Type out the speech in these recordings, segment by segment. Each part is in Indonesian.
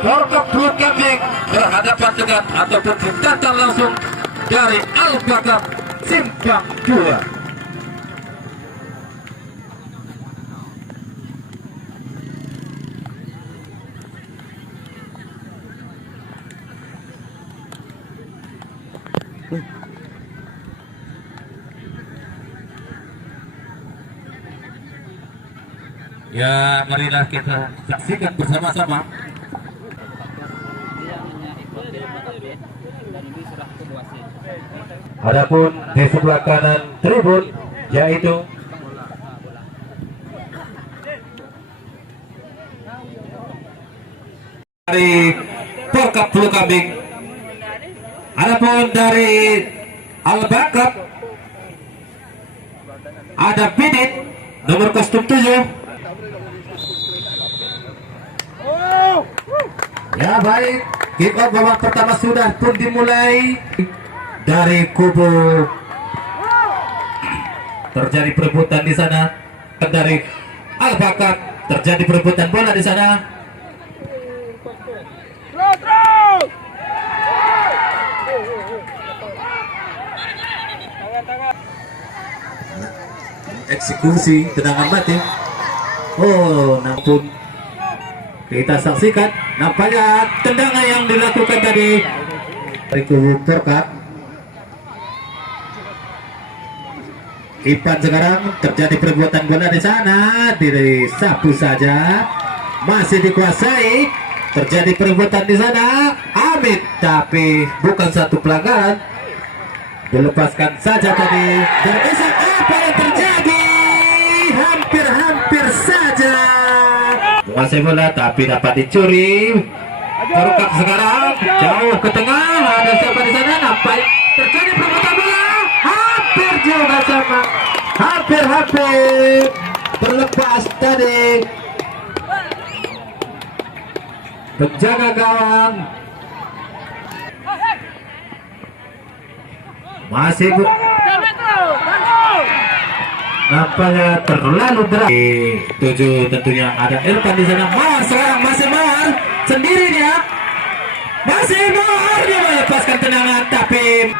Porkap Blue Kambing berhadapan dengan ataupun datang langsung dari Al-Bakar Simpang 2. Ya, marilah kita saksikan bersama-sama. Adapun di sebelah kanan tribun yaitu dari Porkap Blue Kambing. Adapun dari Al-Bakar ada Bidit nomor kostum 7. Ya baik, kick off babak pertama sudah pun dimulai. Dari kubu terjadi perebutan di sana, dari Al-Bakar terjadi perebutan bola di sana. Eksekusi tendangan mati. Oh, namun kita saksikan nampaknya tendangan yang dilakukan tadi dari kubu Porkap. Ipan sekarang terjadi perbuatan bola di sana, disapu saja, masih dikuasai, terjadi perbuatan di sana, Amit, tapi bukan satu pelanggaran, dilepaskan saja tadi, dan apa yang terjadi, hampir saja, menguasai bola tapi dapat dicuri, Porkap sekarang jauh ke tengah, ada siapa di sana, nampak terjadi perbuatan bola. Hampir juga sama, hampir terlepas tadi penjaga gawang masih nampaknya terlalu berat. 7 tentunya ada Irfan di sana. Sekarang masih Mawar sendiri dia, dia melepaskan tendangan tapi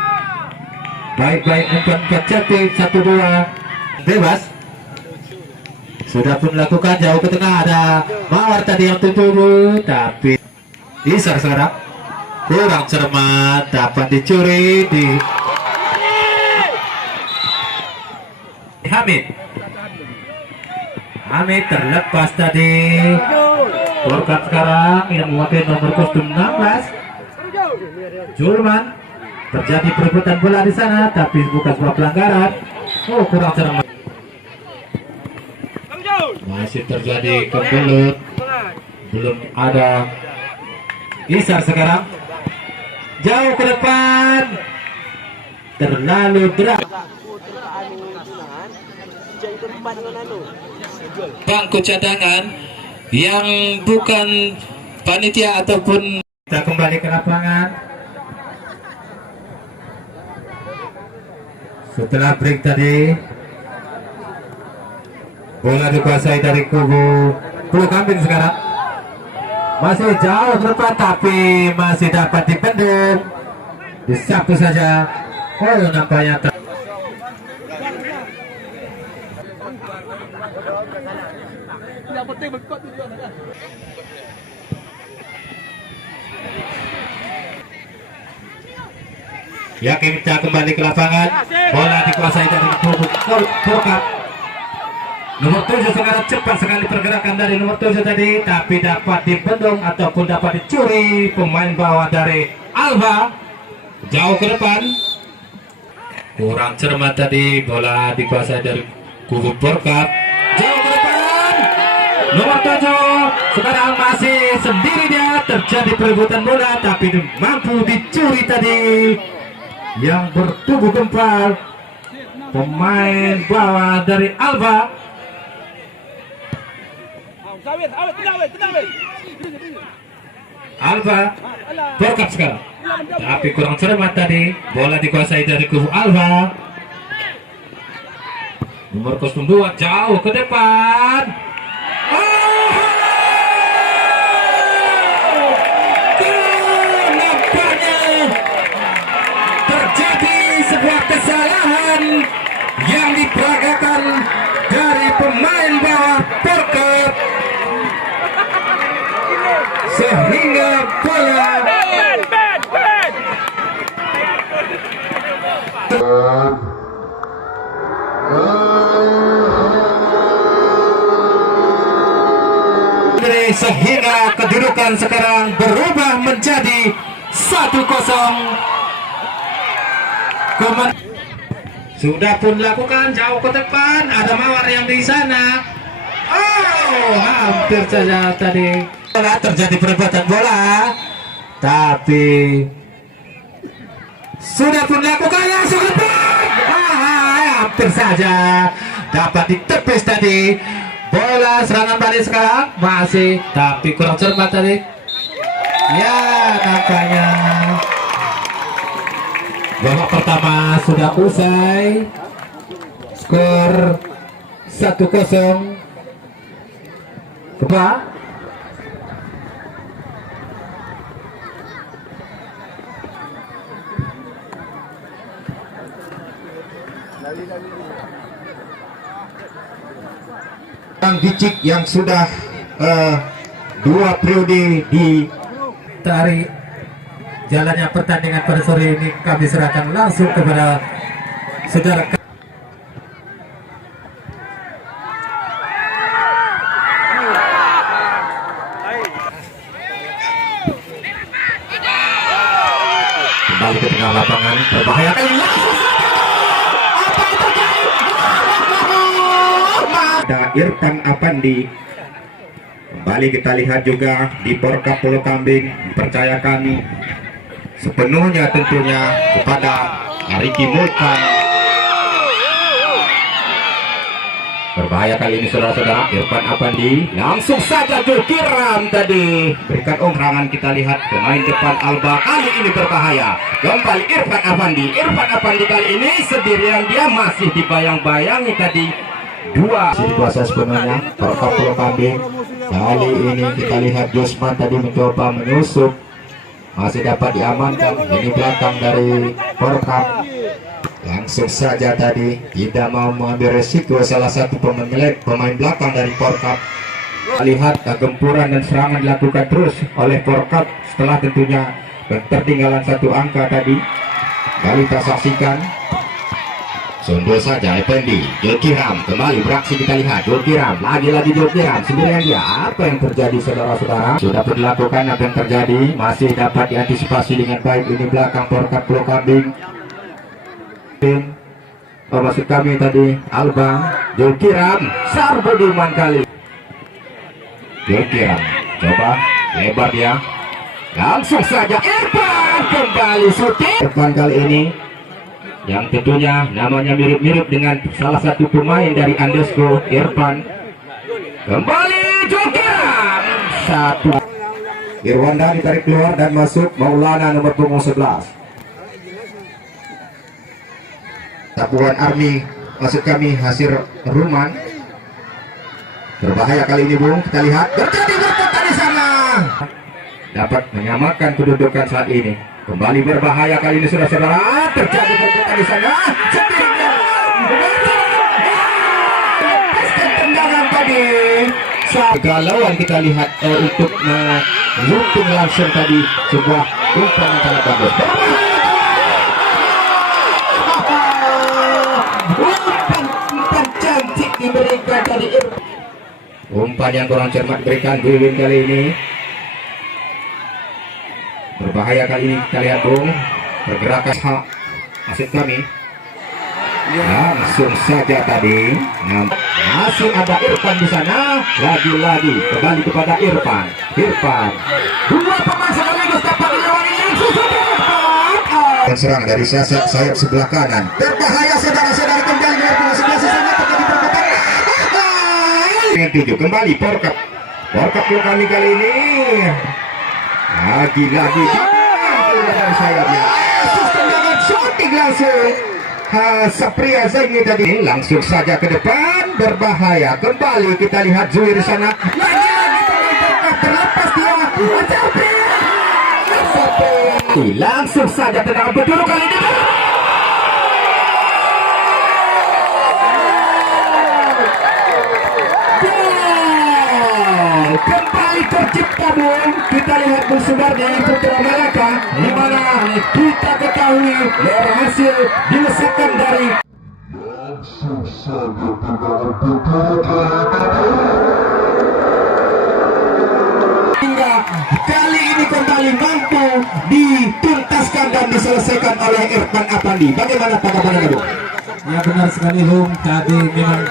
baik-baik 4-4 1-2 bebas sudah pun melakukan jauh ke tengah, ada Mawar tadi yang tutup tapi Isar sekarang kurang cermat, dapat dicuri di Hamid terlepas tadi. Porkap sekarang yang memakai nomor kostum 16 Julman. Terjadi perebutan bola di sana, tapi bukan sebuah pelanggaran. Oh, kurang cermat. Masih terjadi kebelut. Belum ada. Isar sekarang jauh ke depan. Terlalu berat. Bangku cadangan yang bukan panitia ataupun. Kita kembali ke lapangan. Setelah break tadi, bola dikuasai dari kubu Blue Kambing sekarang. Masih jauh ke depan tapi masih dapat dibendung. Disapu saja. Oh, nampaknya ya, kita kembali ke lapangan. Bola dikuasai dari kubu Porkap. Nomor 7 sekarang cepat sekali pergerakan dari nomor 7 tadi, tapi dapat dibendung ataupun dapat dicuri pemain bawah dari Alba. Jauh ke depan, kurang cermat tadi, bola dikuasai dari kubu Porkap. Jauh ke depan, nomor 7 sekarang masih sendiri dia, terjadi perebutan bola tapi mampu dicuri tadi. Yang bertubuh gempal pemain bawah dari Alba. Alba Porkap sekarang, tapi kurang cermat tadi, bola dikuasai dari kubu Alba. Nomor kostum 2 jauh ke depan. Sehingga kedudukan sekarang berubah menjadi 1-0. Sudah pun lakukan jauh ke depan, ada Mawar yang di sana. Oh, hampir saja tadi terjadi perebutan bola, tapi sudah pun lakukan langsung lepas. Hampir saja dapat ditepis tadi. Bola serangan balik sekarang masih, tapi kurang cermat tadi. Ya, nampaknya babak pertama sudah usai. Skor 1-0. Coba. Gicik yang sudah 2 periode di tarik jalannya pertandingan pada sore ini, kami serahkan langsung kepada saudara. Kembali ke tengah lapangan, berbahaya kali langsung. Ada Irfan Afandi. Kembali kita lihat juga di Porkap Pulau Kambing, dipercayakan sepenuhnya tentunya kepada Ariki Mulkan. Berbahaya kali ini saudara-saudara. Irfan Afandi langsung saja Julkiram tadi berikan umpangan. Kita lihat pemain depan Alba kali ini berbahaya. Kembali Irfan Afandi. Irfan Afandi kali ini sendirian, dia masih dibayang-bayangi tadi. Dua dikuasai sepenuhnya Porkap Pulau Kambing. Kali ini kita lihat Josman tadi mencoba menyusup, masih dapat diamankan. Ini belakang dari Porkap, langsung saja tadi tidak mau mengambil resiko salah satu pemain belakang dari Porkap. Lihat gempuran dan serangan dilakukan terus oleh Porkap setelah tentunya ketertinggalan 1 angka tadi. Kali kita saksikan Sondol saja Effendi. Julkiram kembali beraksi, kita lihat Julkiram, lagi-lagi Julkiram sendirian dia. Apa yang terjadi saudara-saudara? Sudah dilakukan, apa yang terjadi masih dapat diantisipasi dengan baik. Ini belakang Porkap Pulau Kambing. Maksud kami tadi Alba, Julkiram, Sarbudiman kali. Julkiram coba lebar dia, langsung saja Irfan kembali syuting. Irfan kali ini yang tentunya namanya mirip-mirip dengan salah satu pemain dari Andesco. Irfan kembali Julkiram, 1. Irwanda ditarik keluar dan masuk Maulana nomor punggung 11. Tapuan Army, maksud kami Hasir Ruman. Berbahaya kali ini Bung, kita lihat terjadi berputar di sana, dapat menyamakan kedudukan saat ini. Kembali berbahaya kali ini saudara-saudara, terjadi berputar di sana. Tendangan tadi, kegalauan kita lihat untuk meluntung langsung tadi sebuah umpan yang sangat bagus. Umpan cantik diberikan tadi. Umpan yang kurang cermat diberikan Wiwin kali ini. Berbahaya kali ini, kita lihat Bung, pergerakan hak aset kami. Langsung saja tadi, masih ada Irfan di sana. Lagi-lagi kembali kepada Irfan. Dua pemain sekaligus dapat dilewati langsung saja Irfan. Serang dari sayap sebelah kanan. Berbahaya saudara-saudara, kembali dari sebelah sisanya terjadi perbuatan. Yang 7 kembali Porkap Pulau Kambing kali ini. Lagi-lagi dari sayapnya, tendangan shooting langsung Sapria Zaini tadi, langsung saja ke depan, berbahaya. Kembali kita lihat Zui di sana. Lagi-lagi terlepas dia. Langsung saja tendangan berduru kali ini. Kembali tercipta Bung. Kita lihat bersama. Sumardi Putra Malaka, di mana kita ketahui berhasil dilesakan dari hingga kali ini kembali mampu dituntaskan dan diselesaikan oleh Irfan Apandi. Bagaimana tanggapan Anda? Ya benar sekali Hum, tadi memang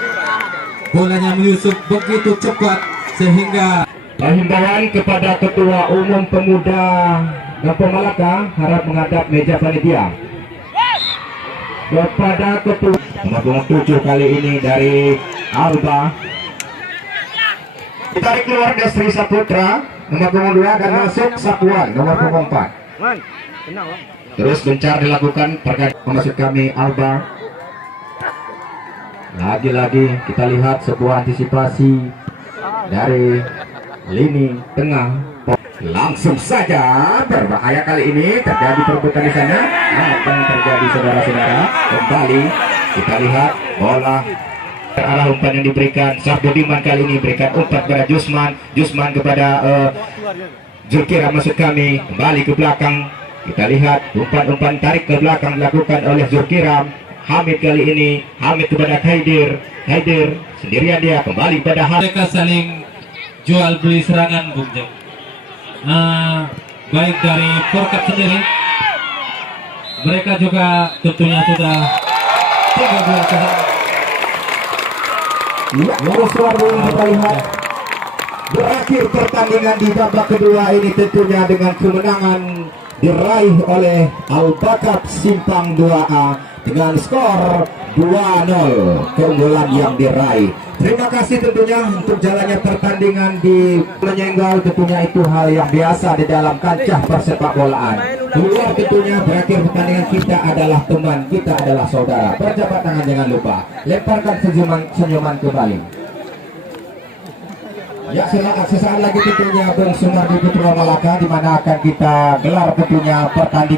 bolanya menyusup begitu cepat sehingga Himbauan kepada Ketua Umum Pemuda Gampong Malaka harap menghadap meja panitia. Kepada Ketua nomor 7 kali ini dari Alba ditarik keluar Desri Saputra, nomor 2 dan masuk Sapuan nomor 4. Terus gencar dilakukan pergerakan maksud kami Alba. Lagi-lagi kita lihat sebuah antisipasi dari lini tengah. Langsung saja berbahaya kali ini terjadi perebutan di sana. Apa yang terjadi saudara-saudara? Kembali kita lihat bola arah umpan yang diberikan. Sahbudiman kali ini berikan umpan kepada Jusman kepada Zulkira maksud kami. Kembali ke belakang. Kita lihat umpan-umpan tarik ke belakang dilakukan oleh Zulkira. Hamid kali ini, Hamid kepada Haidir sendirian dia kembali pada mereka saling jual beli serangan Bung Jeng. Baik dari Porkat sendiri, mereka juga tentunya sudah 3 bulan kita lihat berakhir pertandingan di babak kedua ini tentunya dengan kemenangan diraih oleh Al-Bakab Simpang 2A dengan skor 2-0 keunggulan yang diraih. Terima kasih tentunya untuk jalannya pertandingan di menyenggol, tentunya itu hal yang biasa di dalam kancah persepak bolaan. Keluar tentunya berakhir pertandingan kita adalah teman, kita adalah saudara. Berjabat tangan jangan lupa, lemparkan senyuman kembali. Ya, sesaat lagi tentunya Bung Sumardi Putra Malaka di mana akan kita gelar tentunya pertandingan